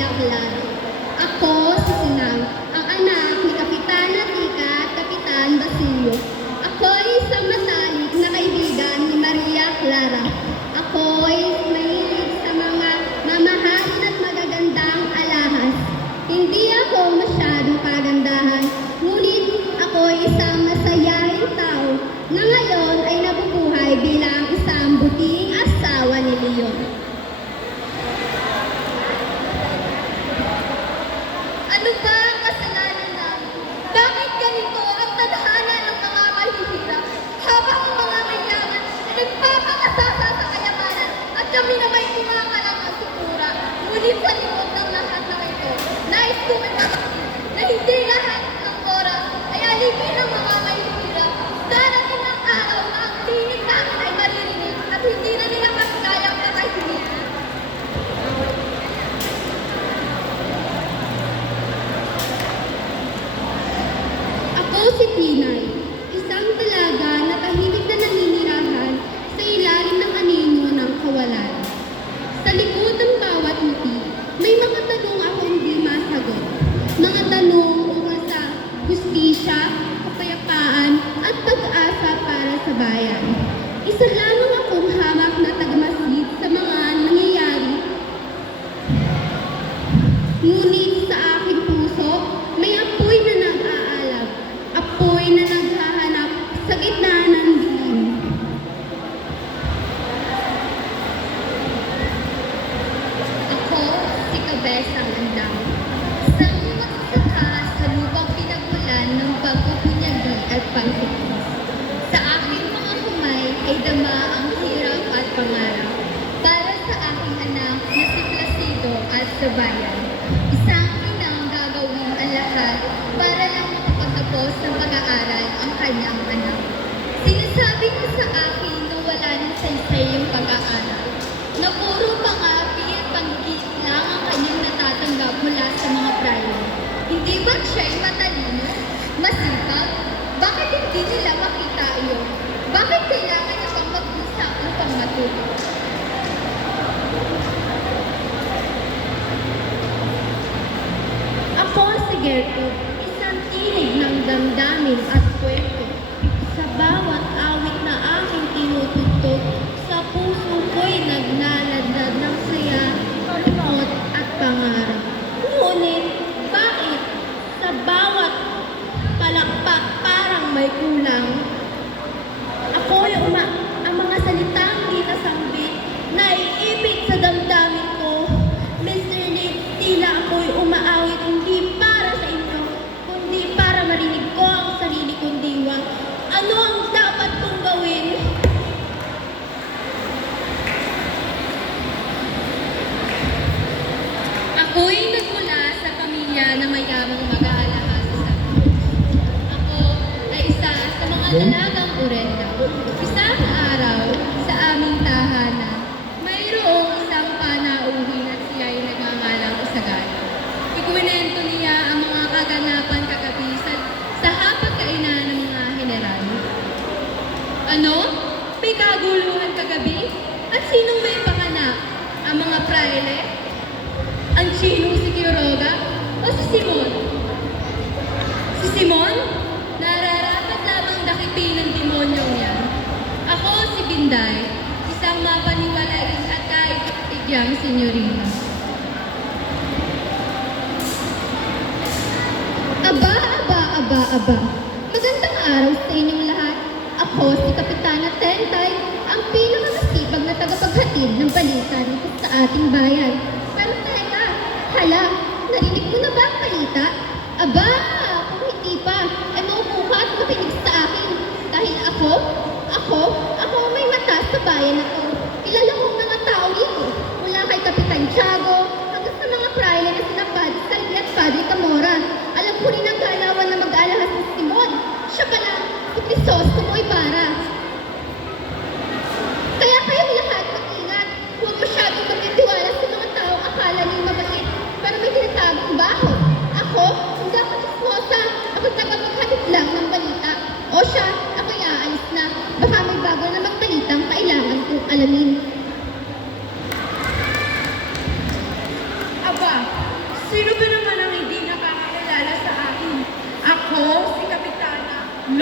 Maria Clara. Ako si Sinang, ang anak ni Kapitana Tika at Kapitan Basilio. Ako ay isang matalik na kaibigan ni Maria Clara. Ako ay mahilig sa mga mamahalin at magagandang alahas. Hindi ako masyadong kagandahan, ngunit ako ay isang masayahin tao na ngayon ay nabubuhay bilang isang buting asawa ni Leon. Ano ba ang kasalanan namin? Bakit ganito ang tadhana ng mga mahihirap habang ang mga mayaman ay nagpapakasasa sa kayamanan at kami na may kumakalang ng sukura? Ngunit sa likod ng lahat ng ito, nais ko ipakita na hindi lahat ng oras ay alipin ng mga mahihirap. Darating ang araw na ang tinig namin ay maririnig at hindi na nila kayang makahimik. Ako si Tinay, isang dalaga na tahimik na naninirahan sa ilalim ng anino ng kawalan. Sa likod ng bawat ngiti, may mga tanong ako hindi masagot. Mga tanong tungkol sa hustisya, kapayapaan, at pag-asa para sa bayan. Isa lamang akong hamak na tagamasid sa mga nangyayari. Ngunit sa aking puso, may apoy na nag-aalab. Apoy na naghahanap sa gitna ng dilim. Ako, si Kabesang Andang. Isang magsasaka sa lupang pinagulan ng pagpupunyagi at pangtitis. Sa aking mga kumay ay dama ang hirap at pangarap. Para sa aking anak na si Placido at sa bayan. Isang inang gagawin ang lahat para lang makapagtapos ng pag-aaral ang kanyang anak. Sinasabi niya sa akin na wala ng saysay yung pag-aaral. Na puro pangapi at panggit lang ang kanyang natatanggap mula sa mga prayo. Hindi ba siya'y matalino? Masipag? Bakit hindi nila makita iyon? Bakit kailangan niya pang mag-usap upang matuto? Ako si Gertrude, isang tinig ng damdamin at kwento. Sa bawat awit na aking tinutugtog, sa puso ko'y naglaladlad ng saya, lungkot at pangarap. Ngunit, bakit sa bawat palakpak parang may kulang? Ako'y ang mga salitang di nasambit, naiipit sa damdamin ko. Mr. Lee, tila ako'y umaawit hindi para sa inyo, kundi para marinig ko ang sarili kong diwa. Ano ang dapat kong gawin? Ako'y nagmula sa pamilya na mayamang mag-aalahas sa akin. Ako ay isa sa mga dalagang urenda. Isang araw sa aming tahanan, mayroong isang panauhin at siya ay nagngangalang Usagana. Ikwinento niya ang mga kaganapan kagabi sa hapagkainan ng mga general. Ano? May kaguluhan kagabi? At sinong may panganak? Ang mga praile? Ang chinong si Quiroga o si Simon? Si Simon? Nararapat lamang dakitin ng demonyong yan. Ako si Binday, isang mapaniwalain at kahit tigyang senyorina. Aba. Magandang araw sa inyong lahat. Ako si Kapitana Tentay, ang pinakamasipag na tagapaghatid ng balita dito sa ating bayan. Pero teka, hala, narinig mo na ba ang balita? Aba, kung hindi pa, ay maupo ka at makinig sa akin. Dahil ako may mata sa bayan na to. Kilala kong mga tao dito, mula kay Kapitan Tiago, hanggang sa mga praile na sina Padre Salvi at Padre Camora. Alam ko rin ang galawan na mag-alahas ni Simon. Siya pala, si Crisostomo Ibarra. Kaya kayong lahat mag-ingat. Huwag masyadong magtitiwala sa mga taong akala niyong mabait, pero may tinatagong baho. Ako, hindi ako chismosa. Ako tagapaghatid lang ng balita. O siya, ako'y aalis na. Baka may bago na magbalitang kailangan kong alamin. Aba,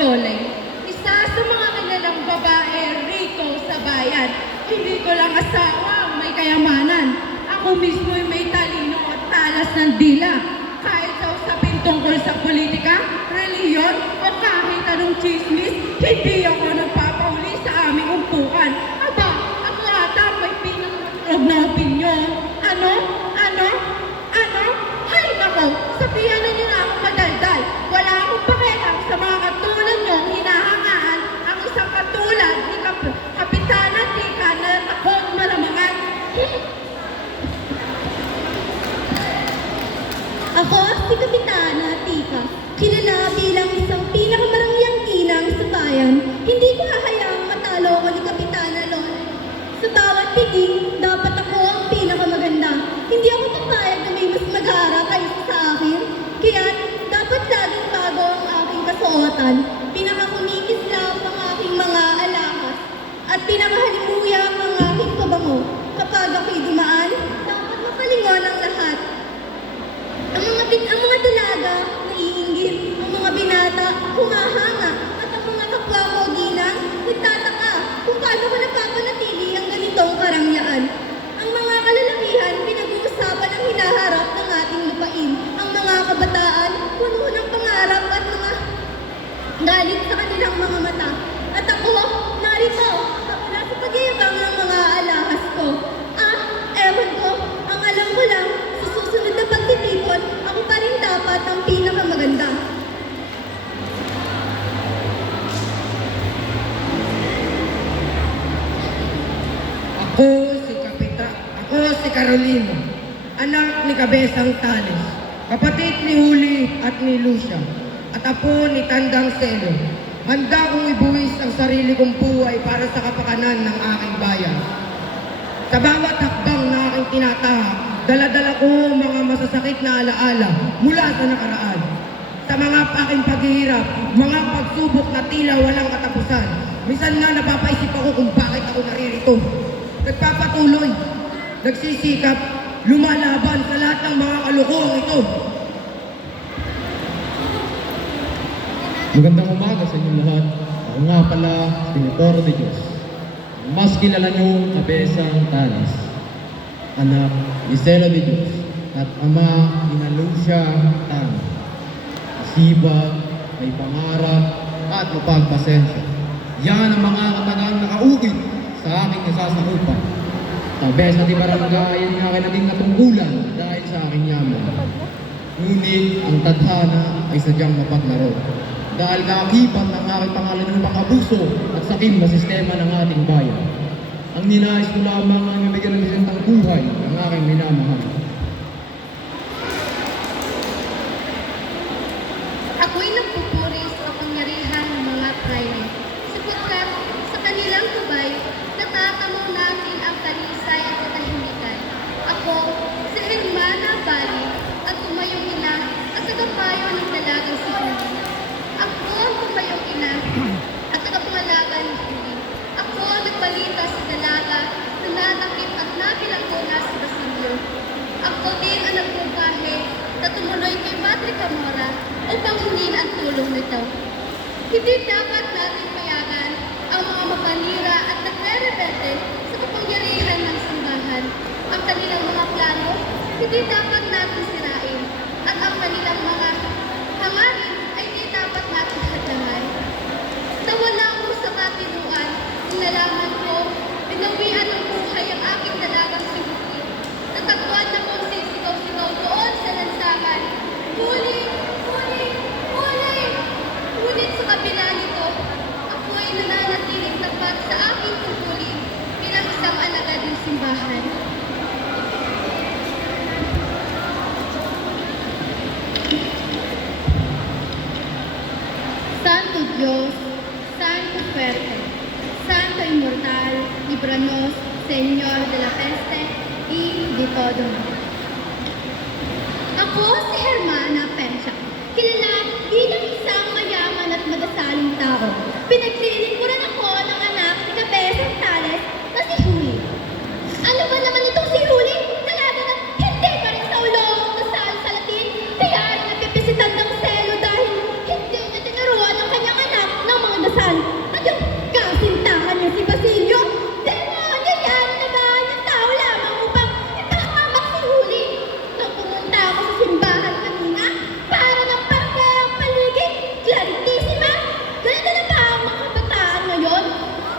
Sole, isa sa mga kilalang babae rito sa bayan. Hindi ko lang asawa may kayamanan. Ako mismo'y may talino at talas ng dila. Kahit sa usapin tungkol sa politika, reliyon, o kahit anong chismis, hindi ako nagpapauli sa aming umpukan. Aba, ako ata may pinakatrog na opinyon. Ano? Ano? Ano? Hay nako, sabihan na niyo na ako madaldal. Wala akong pakialam sa mga katulad niyo hinahangaan ang isang katulad ni Kapitana Tika na takot malamangan. Ako si Kapitana Tika, kilala bilang isang pinakamarangyang ginang sa bayan. Hindi ko hahayaang matalo ako ni Kapitana Lon. Sa bawat piging, dapat ako ang pinakamaganda. Hindi ako papayag na may mas mag-aara kaysa sa akin. Kaya dapat laging bago ang aking kasuotan. Pinakakumikislap ang aking mga alahas. At pinakahalimuya ang aking pabango. Kapag ako'y dumaan, dapat mapalingon ang lahat. Ang mga dalaga, naiinggit. Ang mga binata, humahanga. At ang mga kapwa ko, ginang, nagtataka kung paano ko napapanatili ang ganitong karangyaan. Ang mga kalalakihan, pinag-uusapan ang hinaharap ng ating lupain. Ang mga kabataan, puno ng pangarap at mga galit sa kanilang mga mata. At ako, narito, ako nasa pagyayabang ng mga alahas ko. Ewan ko, ang alam ko lang, sa susunod na pagtitipon, ako pa rin dapat ang pinakamaganda. Ako si Carolina, anak ni Kabesang Tales, kapatid ni Huli at ni Lucia, at apo ni Tandang Selo. Handa kong ibuwis ang sarili kong buhay para sa kapakanan ng aking bayan. Sa bawat hakbang na aking tinatahak, dala-dala ko mga masasakit na alaala mula sa nakaraan. Sa mga aking paghihirap, mga pagsubok na tila walang katapusan. Minsan nga napapaisip ako kung bakit ako naririto. Nagpapatuloy, nagsisikap, lumalaban sa lahat ng mga kalokohang ito. Magandang umaga sa inyong lahat. Ako nga pala, Tinitoro de Diyos. Mas kilala niyong Kabesang Tales, anak ni Selo de Diyos, at ama ni Lucia Tan. Masibag, may pangarap, at mapagpasensya. Yan ang mga katagang nakaukit sa aking nasasakupan. Kabesa di barangay ang aking naging natungkulan dahil sa aking yaman. Ngunit ang tadhana ay sadyang mapaglaro. Dahil kaakibat ng aking pangalan upang abuso at sakim na sistema ng ating bayan. Ang ninais ko lamang ang ibigay ng isang buhay ng aking minamahal. Ako'y nagpupuri sa kapangyarihan ng mga primate, sapagkat sa kanilang gabay, natatamo natin ang kanisay at katahimikan. Ako, si Hermana Bali, at tumayong ina at tagapayo ng dalagang si Huli. Ako ang tumayong ina at tagapangalaga ni Huli. Ako ang nagbalita sa dalaga na natakip at nabilanggo na si Basilio. Ako din ang nagbubahe na tumuloy kay Padre Camora upang hingin ang tulong nito. Hindi dapat natin payagan ang mga mapanira at nagre-rebelde sa kapangyarihan ng simbahan. Ang kanilang mga plano, hindi dapat natin sirain. At ang kanilang mga hangarin ay hindi dapat natin hadlangan. Nawala ko sa katinuan, nalaman ko, binawian ng buhay ang aking dalagang si Huli. Natagpuan na kong sisigaw-sigaw doon sa lansangan. Huli! Huli! Huli! Ngunit sa kabila nito, ako ay nananatiling tapat sa aking tungkulin bilang isang alagad ng simbahan. Santo Dios, Santo Fuerte, Santo Inmortal, líbranos, Señor de la peste y de todo mal. Ako si Hermana Pencha, kilala bilang isang mayaman at magasaling tao. Pinaglilingkuran ako ng anak ni Kabesang Tales na si Huli. Ano ba naman itong si Huli? Talaga na hindi pa rin sa ulo ang kasal sa Latin. Kaya rin nagpipisitan ng Selo dahil hindi niya tinuruan ang kanyang anak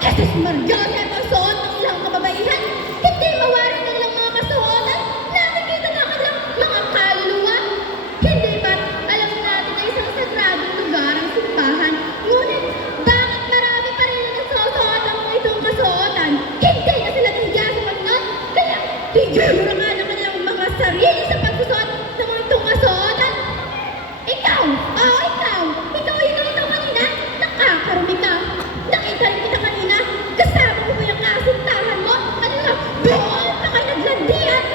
Jesus Mariosep ang suot ng ilang kababaihan. Hindi mawarin ng ilang mga kasuotan. Nakikita ng kanilang mga kaluluwa. Hindi ba't alam natin na isang sagradong lugar ang simbahan? Ngunit bakit marami pa rin ang nagsusuotan ng itong kasuotan? Hindi na sila nahiya sa pagsuot. Kaya tigil mo naman ang kanilang mga sarili sa pagsusuot ng mga itong kasuotan. Ikaw! Oo, ikaw! Ikaw yung nakita ko kanina? Nakakarumi ka! Nakita rin kita kanina! Kasama mo ba yung kasintahan mo? Ano na? Doon pa kayo naglandian!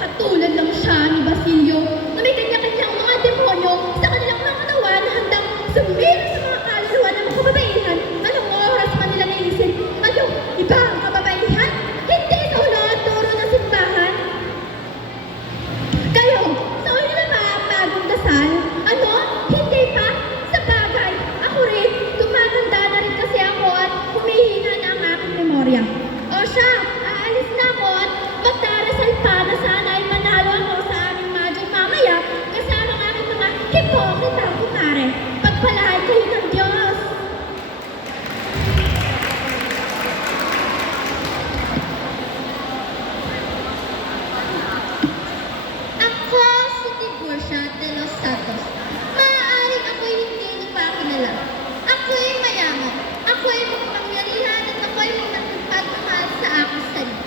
Katulad lang siya ni Basilio na may kanya-kanyang mga demonyo sa kanilang mga katawan na handang sumira sa mga kaluluwa ng mga kababaihan. Anong oras man nila naisip? Ano? Iba ang kababaihan? Hindi sa ulo at turo ng simbahan? Kayo, sa ulo na ba ang bagong dasal? Ano? Hindi pa? Sa bagay, ako rin, tumatanda na rin kasi ako at humihina na ang aking memorya. O siya, aalis na ako at magdarasal pa na sana ay manalo ako sa aming madyong mamaya kasama ang aking mga hipokrita kumare. Pagpalahan kayo ng Diyos! Ako si Tiburcia de los Santos. Maaaring ako'y hindi niyo pa kilala. Ako'y mayaman. Ako'y makapangyarihan at ako'y magpagmahal sa aking sarili.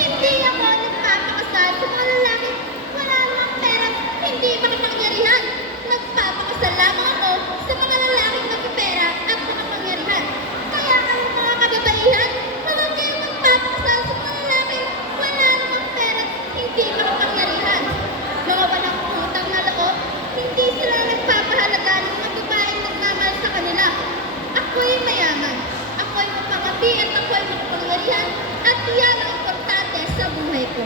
Hindi ako nagpapakasal sa mga lalaki. Wala namang pera. Hindi makapangyarihan. Nagpapakasal lamang ako sa mga lalaking magpapera at makapangyarihan. Kaya ang mga kababaihan, huwag kayong magpapakasal sa mga lalaki. Wala namang pera. Hindi makapangyarihan. Mga walang utang na loob, hindi sila nagpapahalaga ng mga babaeng nagmamahal sa kanila. Ako'y mayaman, ako'y mapangati at ako'y makapangyarihan at iyan ang importante sa buhay ko.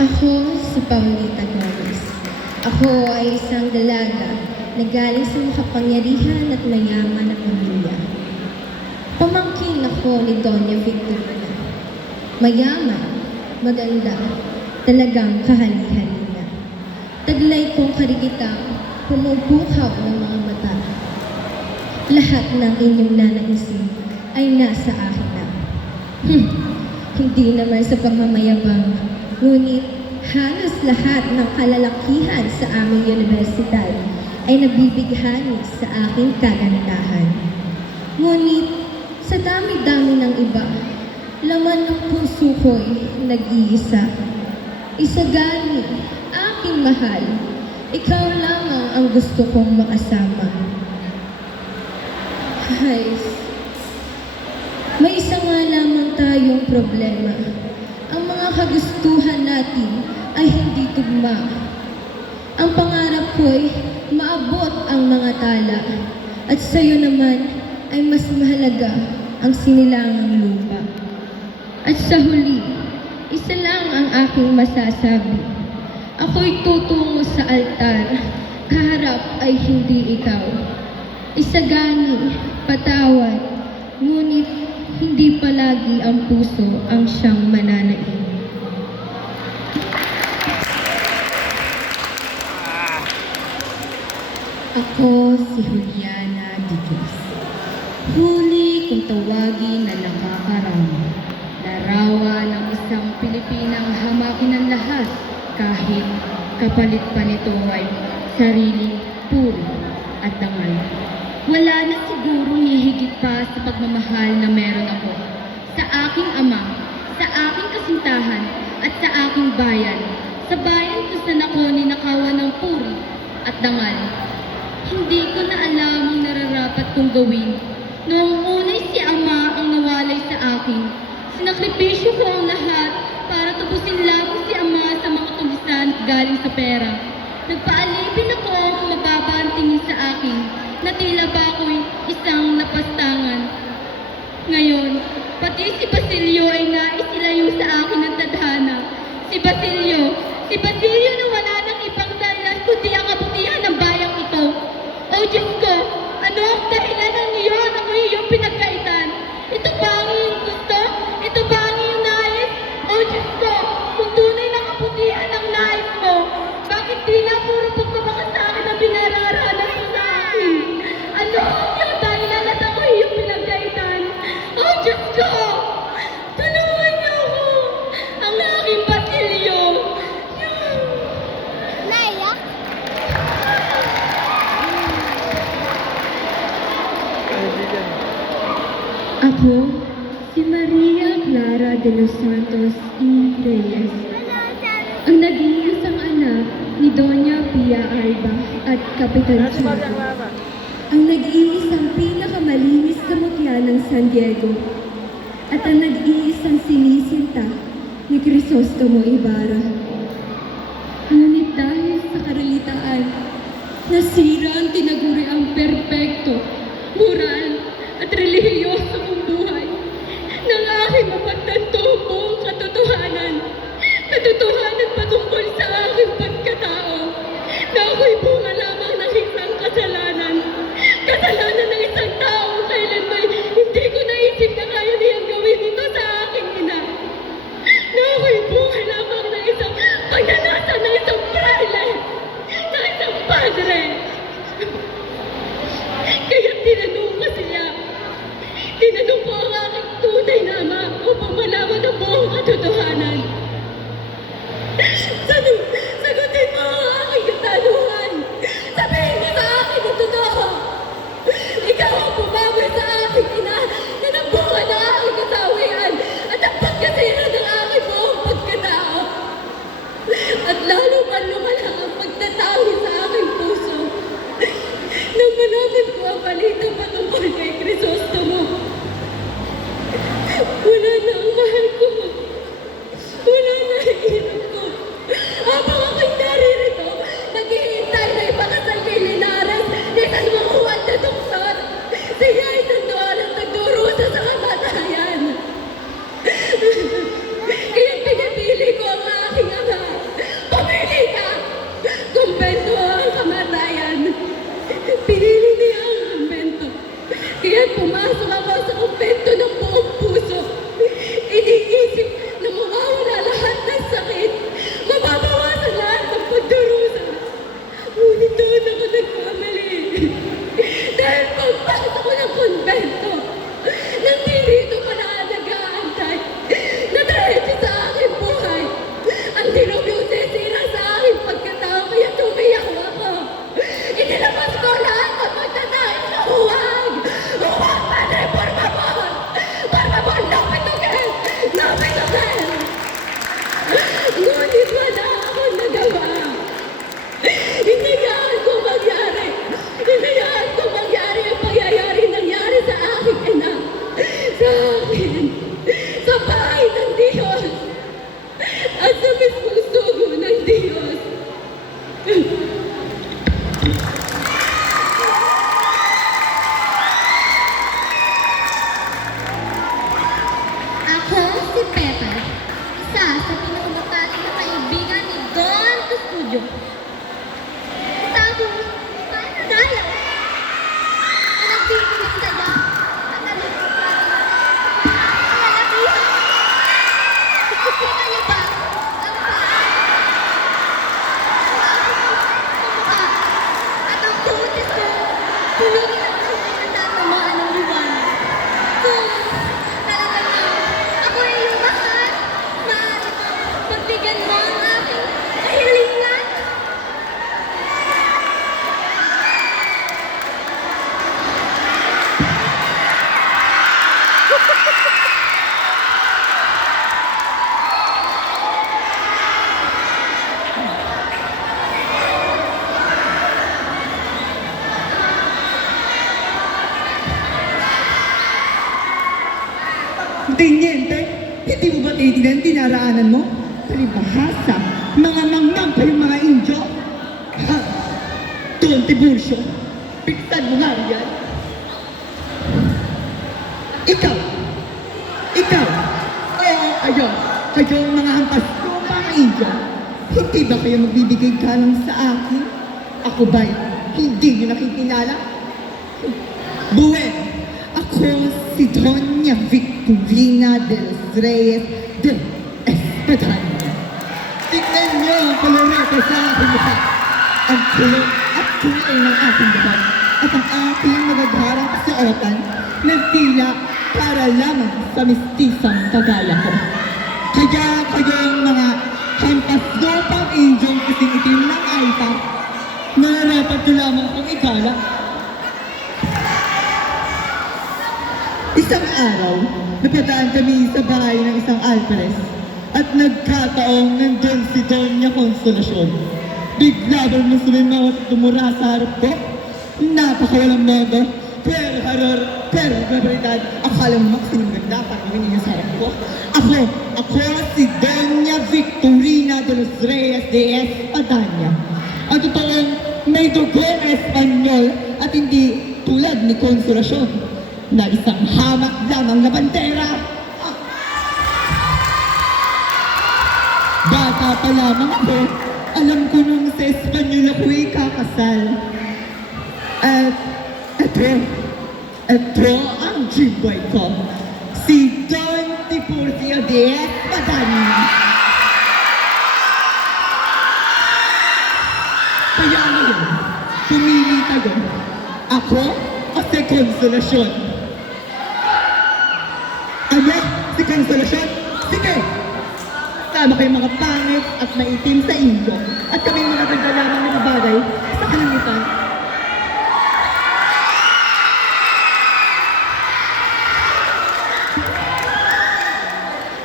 Ako si Paulita Gomez. Ako ay isang dalaga na galing sa makapangyarihan at mayaman na pamilya. Pamangkin ako ni Doña Victorina. Mayaman, maganda, talagang kahali-halina. Taglay kong karigitang pumupukaw ng mga mata. Lahat ng inyong nanaisin ay nasa akin na. Hindi naman sa pagmamayabang, ngunit halos lahat ng kalalakihan sa aming universidad ay nabibighani sa aking kagandahan. Ngunit sa dami-dami ng iba, laman ng puso ko'y nag-iisa. Isagani, aking mahal, ikaw lamang ang gusto kong makasama. Ay, may isa nga lamang tayong problema. Ang mga kagustuhan natin ay hindi tugma. Ang pangarap ko'y maabot ang mga tala at sa'yo naman ay mas mahalaga ang sinilangang lupa. At sa huli, isa lang ang aking masasabi. Ako'y tutungo sa altar, kaharap ay hindi ikaw. Isagani, patawad, ngunit hindi palagi ang puso ang siyang mananaig. Ako si Juliana Digos. Huli kung tawagin na nakakarami. Larawan ng isang Pilipinang hamakin ng lahat kahit kapalit pa nito ay sariling puri at dangal. Wala na siguro hihigit pa sa pagmamahal na meron ako sa aking ama, sa aking kasintahan at sa aking bayan. Sa bayan kung saan ako ninakawan ng puri at dangal. Hindi ko na alam ang nararapat kong gawin. Noong unay si ama ang nawalay sa akin, sinakripisyo ko ang lahat para tapusin lamang si ama sa mga tulisan galing sa pera. Nagpaalipin ako kung mababa ang tingin sa akin, na tila ba ako'y isang napastangan. Ngayon, pati si Basilio ay naisilayo sa akin ng tadhana. Si Basilio na wala ng ibang dahilan kundi ang kabutihan ng bayang ito. O Diyos ko, ano ang dahilan ng iyon ako iyong pinagkaitan? Ito ba ang iyong gusto? Ito ba ang iyong nais? O Diyos ko, kung tunay na kabutihan ang nais mo, bakit di na puro pagpapakasakin ang binararanas mo sa akin? Ako, si Maria Clara de los Santos y Reyes, ang nag-iisang anak ni Doña Pia Alba at Kapitan Chico, ang nag-iisang pinakamalinis na mutya ng San Diego, at ang nag-iisang sinisinta ni Crisostomo Ibarra. Ngunit dahil sa karalitaan, nasira ang tinaguriang perpekto, moral at relihiyoso kong buhay ng aking mapagtantong buong katotohanan. Katotohanan patungkol sa aking pagkatao na ako'y bunga lamang ng isang kasalanan. Kasalanan ng isang tao kailanman hindi ko naisip na kaya niyang gawin ito sa aking ina. Na ako'y bunga lamang ng isang pagnanasa ng isang praile, ng isang padre. Kaya tinanong ko siya. Tinanong ko ang aking tunay na ama upang malaman ang buong katotohanan. Sagutin mo ang aking katanungan. Sabihin mo sa akin ang totoo. Ikaw ang bumawi sa aking ina na nabunga ng aking kasawian at ang pagkasira ng aking buong pagkatao. At lalo man lumala ang pagtatawi sa aking puso. Nang malaman ko ang balita patungkol kay Crisostomo. Wala na ang mahal ko. Wala na ang hirap ko. Habang ako'y naririto, naghihintay na ipakasal kay Linares ni San Juan na doktor. Siya ay nandoon at nagdurusa sa kamatayan. Kaya pinipili ko ang aking ama. Pumili ka! Kumbento ang kamatayan. Pinili niya ang kumbento. Kaya pumasok ako sa kumbento ng buong puso. Iniisip na mawawala lahat ng sakit. Mababawasan lahat ng pagdurusa. Ngunit doon ako nagkamali. Dahil pagpasok ko ng kumbento, nandito pa na nag-aantay. Natrahedyo sa aking buhay. Ang dinugyong sisira sa aking pagkatao kaya tumiyak ako. Inilabas ko lahat ng pagtatangin sa huwag! Huwag, Padre, por favor! Por favor, no me toques! No me toques! Ngunit wala akong nagawa. Hinayaan ko mangyari. Hinayaan ko mangyari ang pangyayari nangyari sa aking ina. Sa akin. Sa bahay ng Diyos. At sa mismong sugo ng Diyos. Ako si Pepe, isa sa pinakamatalik na kaibigan ni Don Custodio. Isa akong pananaya na nagtitigil sa niya at nalilipan. Nalalabihan. Kita niyo ba ang paa? At ang kutis ko, tulungin ang natamaan ng liwanag. Kung talagang ako ay iyong mahal, maaari mo pagbigyan mo ang aking kahilingan. Teniente, hindi mo ba tinitignan dinaraanan mo? Palibahasa, mga mangmang pa yung mga Indyo. Ha? Don Tiburcio, piksan mo nga riyan. Ikaw, kayo ang mga hampas ko, mga Indyo. Hindi ba kayo magbibigay kalang sa akin? Ako ba'y hindi nyo nakikilala? Buen, ako si Doña Victorina de los Reyes de Espadanya. Tignan niyo ang kolorete sa aking mukha. Ang kulot at kulay ng aking babat at ang aking nagagarang suotan na tila para lamang sa mistisang kagaya ko. Kaya kayong mga hampas lupang Indyong itim-itim ng aita, nararapat nyo lamang kong ikala. Isang araw, napadaan kami sa bahay ng isang alperes at nagkataong nandun si Doña Consolacion. Bigla bang sumimangot at tumura sa harap ko? Napakawalang modo, pero barbaridad. Akala mo sinong ganda para magiging sa harap ko? Ako si Doña Victorina de los Reyes de Espadanya. Ang totoong may dugong Espanyol at hindi tulad ni Consolacion na isang hamak lamang na bandera. Bata pa lamang ako, alam ko nung sa Espanyol ako'y kakasal. At ito ang jibay ko, si Don Tiburcio de Espadanya. Kaya ngayon, pumili tayo. Ako o si Consolacion? Ano? Si Consolacion? Sige! Sama kayong mga pangit at maitim sa inyo at kami mga ganda lamang na bagay sa kalangitan.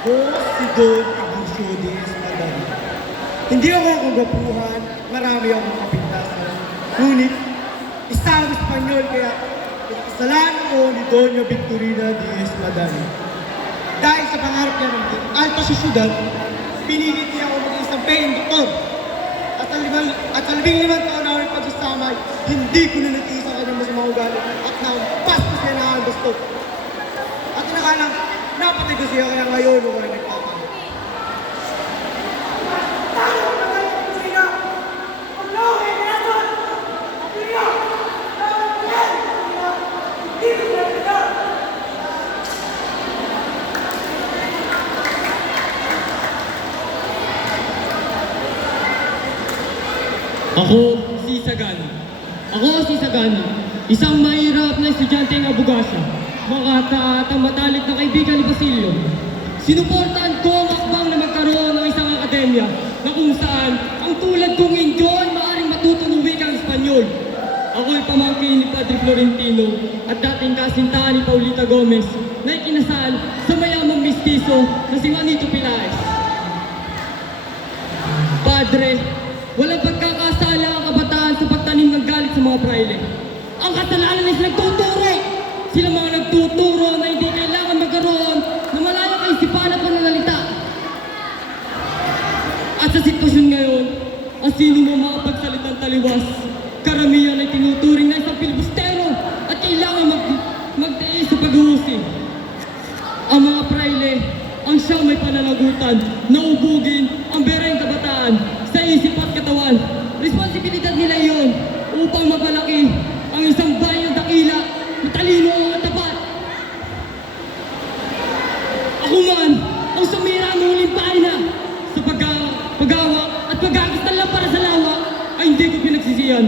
Ako si Don Tiburcio de Espadanya. Hindi ako kagapuhan, marami akong kapintasan. Ngunit, isa ang Espanyol kaya kasalanan ko ni Doña Victorina de Espadanya. Dahil sa pangarap niya ng alta sa syudad, pinilit niya ako maging isang paying doktor. At sa 15 taon na aming pagsasama, hindi ko na natiis ang kanyang masamang ugali at naampas ko siya na ang gusto. At nakalang, napatay ko siya kaya ngayon ako na nagpapagod. Ako si Sagani, isang mahirap na estudyante ng abogasa, makata at ang matalik na kaibigan ni Basilio. Sinuportahan ko ang akbang na magkaroon ng isang akademya na kung saan ang tulad kong Indio ay maaaring matuto ng wikang Espanyol. Ako'y pamangkin ni Padre Florentino at dating kasintahan ni Paulita Gomez na ikinasal sa mayamang mistiso na si Juanito Pilaes. Padre, walang pagkakasala ang kabataan sa pagtanim ng galit sa mga praile. Ang kasalanan ay nagtuturo! Sila mga nagtuturo na hindi kailangan magkaroon ng malayang kaisipan at pananalita. At sa sitwasyon ngayon, ang sino mo makapagsalitang taliwas, karamihan ay tinuturing na isang filibustero at kailangan magtiis sa pag-uusig. Ang mga praile ang siyang may pananagutan na ubugin ang bereng kabataan sa isip at katawan. Responsibilidad nila iyon upang mapalaki ang isang bayang dakila, matalino at tapat. Ako man ang sumira ng huling pahina sa paghawak at pag-agistan lang para sa lawak ay hindi ko pinagsisiyan.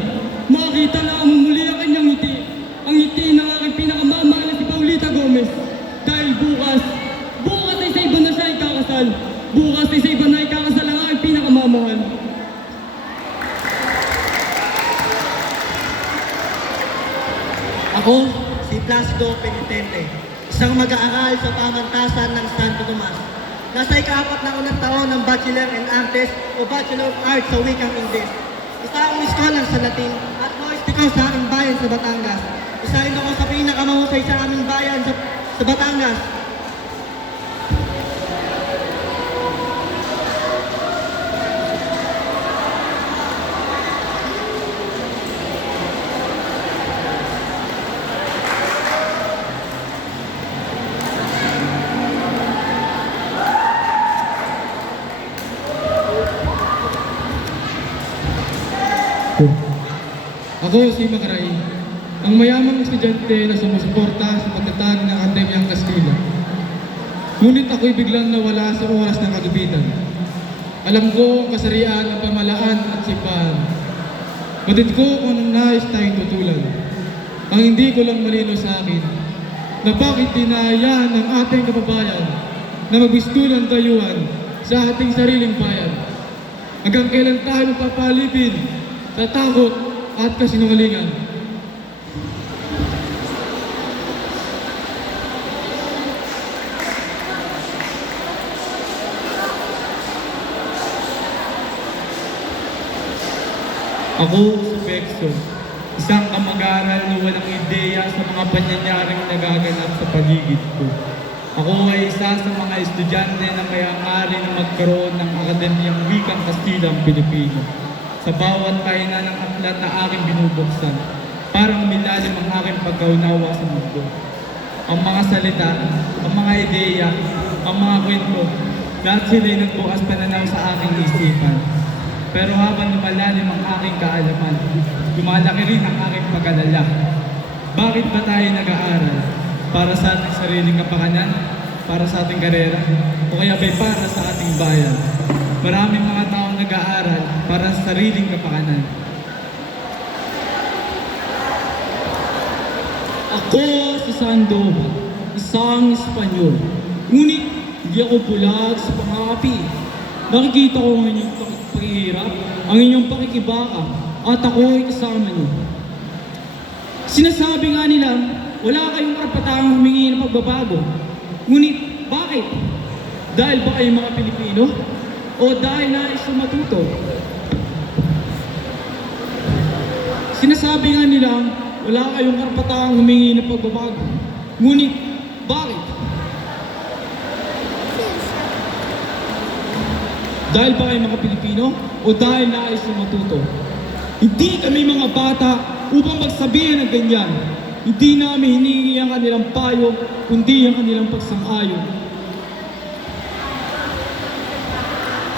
Makita na muli ang kanyang ngiti, ang ngiti ng aking pinakamamahal na si Paulita Gomez. Dahil bukas ay sa iba na siya ikakasal. Bukas ay sa iba na ikakasal ang aking pinakamamahal. Ako, si Placido Penitente, isang mag-aaral sa pamantasan ng Santo Tomas. Nasa ika-4 na unang taon ng Bachelor in Artes o Bachelor of Arts sa wikang Ingles. Isa akong scholar sa Latin at voice speaker sa aming bayan sa Batangas. Isa rin ako sa pinakamahusay sa aming bayan sa Batangas. Ako si Makaray, ang mayamang estudyante na sumusuporta sa pagtatag ng Akademyang Kastila. Ngunit ako'y biglang nawala sa oras ng kagipitan. Alam ko ang kasarian, ang pamalaan at sipahan. Batid ko kung anong nais tayong tutulan. Ang hindi ko lang malino sa akin, na bakit tinaayahan ng ating kababayan na magbistulang dayuhan sa ating sariling bayan. Hanggang kailan tayo magpapalipin sa takot at kasinungalingan. Ako si Pexo, isang kamag-aral na walang ideya sa mga panyayaring nagaganap sa paligid ko. Ako ay isa sa mga estudyante na may hangarin na magkaroon ng akademiyang wikang Kastilang Pilipino. Sa bawat pahina ng aklat na aking binubuksan, parang umilalim ang aking pagkaunawa sa mundo. Ang mga salita, ang mga ideya, ang mga kwento, lahat sila'y nagbukas pananaw sa aking isipan. Pero habang lumalalim ang aking kaalaman, lumalaki rin ang aking pag-alala. Bakit ba tayo nag-aaral? Para sa ating sariling kapakanan? Para sa ating karera? O kaya ba'y para sa ating bayan? Maraming mga taong nag-aaral para sa sariling kapakanan. Ako si Sandoval, isang Espanyol. Ngunit hindi ako bulag sa pangapi. Nakikita ko ang inyong paghihirap, ang inyong pakikibaka, at ako ay kasama niyo. Sinasabi nga nila, wala kayong karapatang humingi ng pagbabago. Ngunit bakit? Dahil ba kayo mga Pilipino? O dahil nais na matuto? Sinasabi nga nila, wala kayong karapatang humingi ng pagbabago. Ngunit, bakit? Dahil ba kayo mga Pilipino? O dahil nais na matuto? Hindi kami mga bata upang magsabihin ng ganyan. Hindi namin hinihingi ang kanilang payo, kundi ang kanilang pagsang-ayon.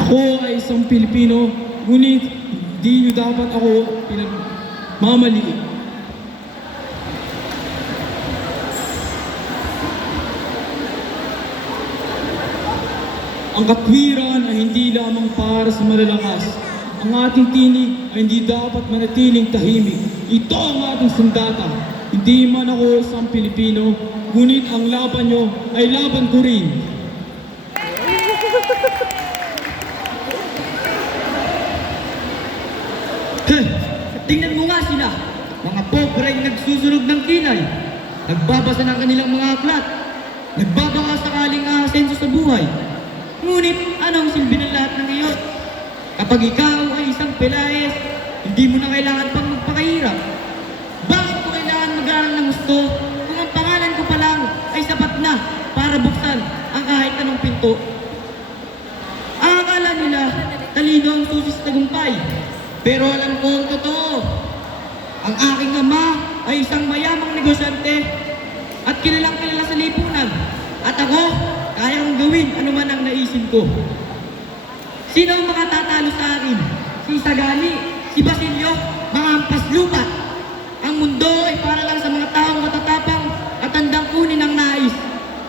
Ako ay isang Pilipino, ngunit hindi nyo dapat ako pinagmamaliit. Ang katwiran ay hindi lamang para sa malalakas. Ang ating tinig ay hindi dapat manatiling tahimik. Ito ang ating sandata. Hindi man ako isang Pilipino, ngunit ang laban nyo ay laban ko rin. Tingnan mo nga sila, mga pobreng nagsusunog ng kinay, nagbabasa ng kanilang mga aklat, nagbabaka sakaling aasenso sa buhay. Ngunit anong silbi ng lahat ng iyon? Kapag ikaw ay isang Pelaez, hindi mo na kailangan pang magpakahirap. Bakit ko kailangan mag-aaral ng gusto kung ang pangalan ko pa lang ay sapat na para buksan ang kahit anong pinto? Ang akala nila, talino ang susi sa tagumpay. Pero alam ko ang totoo. Ang aking ama ay isang mayamang negosyante at kilalang kilala sa lipunan. At ako, kaya kong gawin anuman ang naisin ko. Sino ang makatatalo sa akin? Si Sagani, si Basilio, mga hampas lupa. Ang mundo ay para lang sa mga taong matatapang at handang kunin ang nais.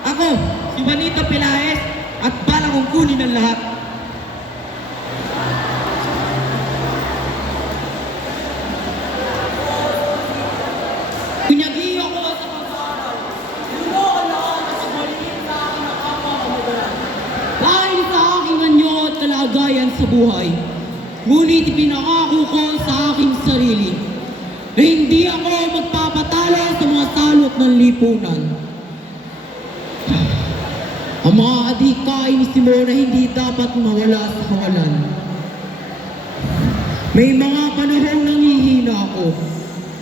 Ako, si Juanito Pelaez, at balak kong kunin ang lahat. Kunyagi ako sa pag-aaral. Puno ko lahat at maliit na aking nakapamamagal. Dahil sa aking anyo at kalagayan sa buhay, ngunit ipinangako ko sa aking sarili na hindi ako magpapatalo sa mga salot ng lipunan. Ang mga adhikain mo na hindi dapat mawala sa kawalan. May mga panahong nanghihina ako,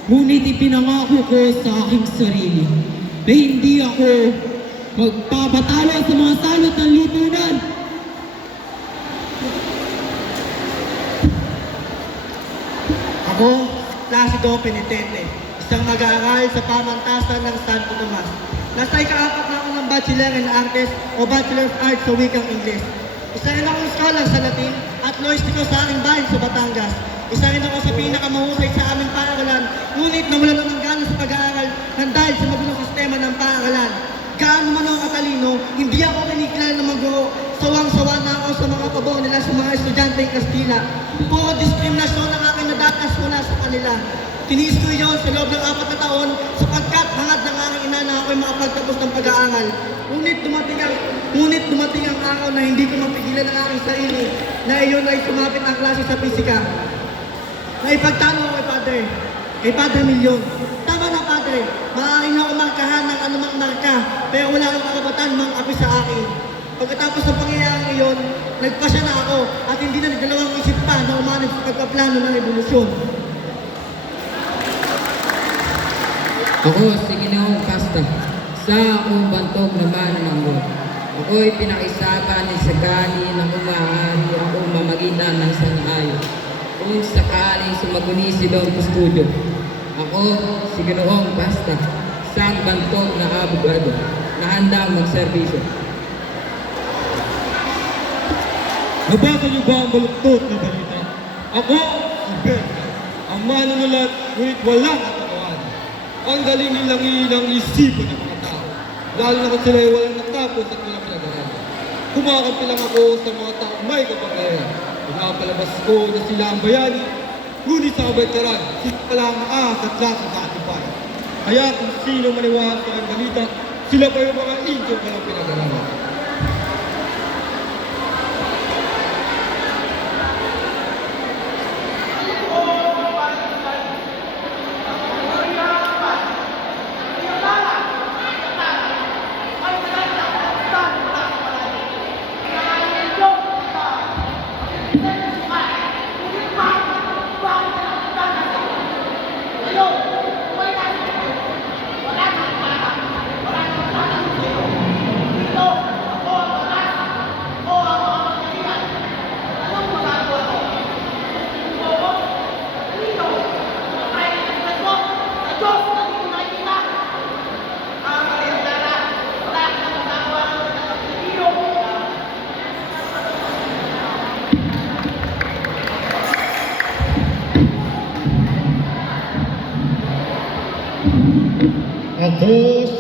ngunit ipinangako ko sa aking sarili na hindi ako magpapatalo sa mga salot ng lipunan. Ako, Placido Penitente, isang mag-aaral sa pamantasan ng Santo Tomas. Nasa ika-4 na ako ng Bachelor in Artes o Bachelor of Arts sa wikang Ingles. Isa rin akong scholar sa Latin at loistiko sa aking bayan sa Batangas. Isa rin ako sa pinakamahusay sa aming paaralan, ngunit nawalan ng gana sa pag-aaral nang dahil sa magulong sistema ng paaralan. Gaano man ako katalino, hindi ako kinikilala ng mag-guro. Sawang-sawa na ako sa mga pabor nila sa mga estudyante ng Kastila. Puro diskriminasyon ang aking nadatas mula sa kanila. Tiniis ko yun sa loob ng 4 na taon sapagkat hangad ng aking ina na ako'y makapagtapos ng pag-aaral. Ngunit dumating ang araw na hindi ko mapigilan ang aking sarili na iyon ay sumapit ang klase sa pisika. Naipagtanong ako kay Padre Milyon. Tama na, Padre, maaaring ako markahan ng anumang marka, pero wala akong karapatan mang-api sa akin. Pagkatapos ng pangyayaring iyon, nagpasya na ako at hindi na nagdalawang isip pa na umanag sa pagpaplano ng revolusyon. Ako si Ginoong Pasta, sa akong bantog na manananggo. Ako'y pinakisama ni Sagani na umaari ako mamagitan ng sanaayon. Kung sakaling sumaguni si Don Custodio, ako si Ginoong Pasta, isang bantog na abogado na handang magserbisyo. Nabasa niyo ba ang baluktot na balita? Ako, si Ben, ang manunulat, ngunit walang katawan. Ang galing nilang ilang isipan ng mga tao, lalo na kung sila'y walang natapos at walang pinag-aralan. Kumakampi lang ako sa mga taong may kapakayan. Pinapalabas ko na sila ang bayani, ngunit sa kabaitaran, sila pala ang aas at lasa sa ating bayan. Kaya kung sino maniwala sa aking balita, sila pa yung mga Indiong walang pinag-aralan. Ako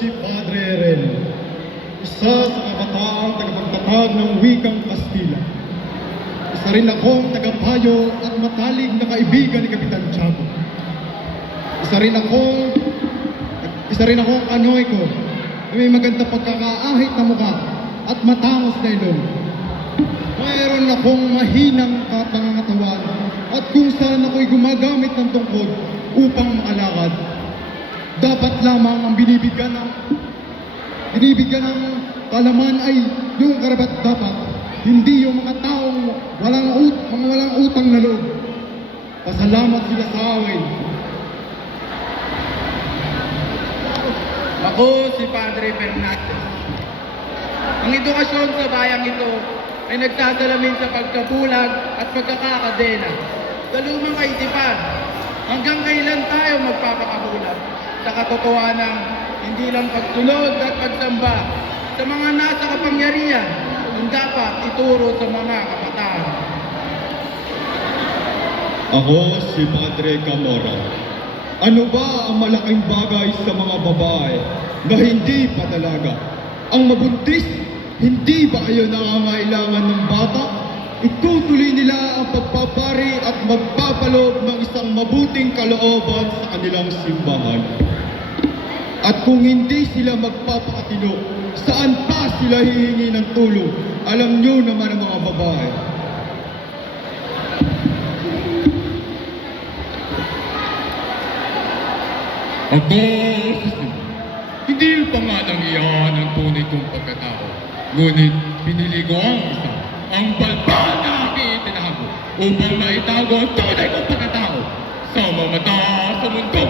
si Padre Ren, isa sa kabataang tagapagtatag ng wikang Kastila. Isa rin akong tagapayo at matalik na kaibigan ni Kapitan Tiago. Isa rin akong kanoiko na may magandang pagkakaahit na mukha at matangos na ilong. Mayroon akong mahinang katangangatawan at kung saan ako'y gumagamit ng tungkod upang makalakad. Dapat lamang ang binibigyan ng kalaman ay yung karapat dapat, hindi yung mga taong walang utang na loob. Pasalamat sila sa akin. Ako si Padre Fernandez. Ang edukasyon sa bayang ito ay nagsasalamin sa pagkabulag at pagkakakadena sa lumang kaisipan. Hanggang kailan tayo magpapakabulag sa katotohanan, hindi lang pagsunod at pagsamba sa mga nasa kapangyarihan, kung dapat ituro sa mga kabataan. Ako si Padre Camora. Ano ba ang malaking bagay sa mga babae na hindi pa talaga? Ang mabuntis, hindi ba kayo nangangailangan ng bata? Itutuloy nila ang pagpapari at magpapaloob ng isang mabuting kalooban sa kanilang simbahan. At kung hindi sila magpapakatino, saan pa sila hihingi ng tulong? Alam nyo naman ang mga babae. Ako, hindi pa nga nang iyan ang tunay kong pagkatao. Ngunit pinili ko ang isa, ang balbal na aking itinago, upang maitago ang tunay kong pagkatao sa mga mata sa mundo.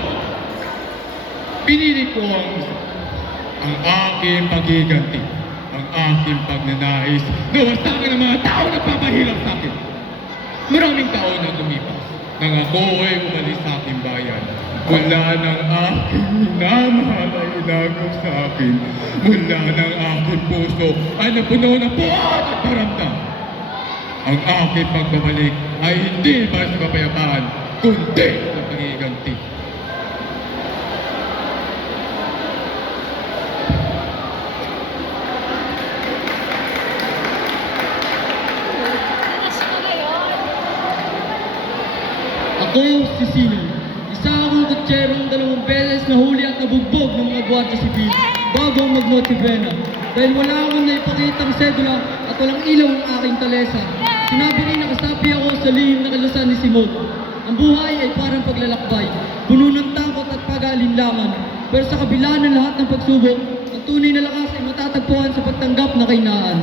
Pinili ko ang isa, ang aking paghiganti, ang aking pagnanais na wasakin ang mga tao na papahirap sa akin. Maraming taon na lumipas nang ako ay umalis sa aking bayan. Mula ng aking minamahal ay inagok sa akin. Mula ng aking puso ay napuno ng buhat at paramdam. Ang aking pagbabalik ay hindi ba sa kapayapaan, kundi sa paghiganti. Ako si Sino. Isa akong kutserong 2 beses nahuli at nabugbog ng mga gwardiya sibil bago mag-Notivena. Dahil wala akong naipakitang sedula at walang ilaw ang aking talesa. Sinabi rin nakasapi ako sa lihim na kalusan ni Simon. Ang buhay ay parang paglalakbay, puno ng takot at pag-aalinlangan. Pero sa kabila ng lahat ng pagsubok, ang tunay na lakas ay matatagpuan sa pagtanggap na kahinaan.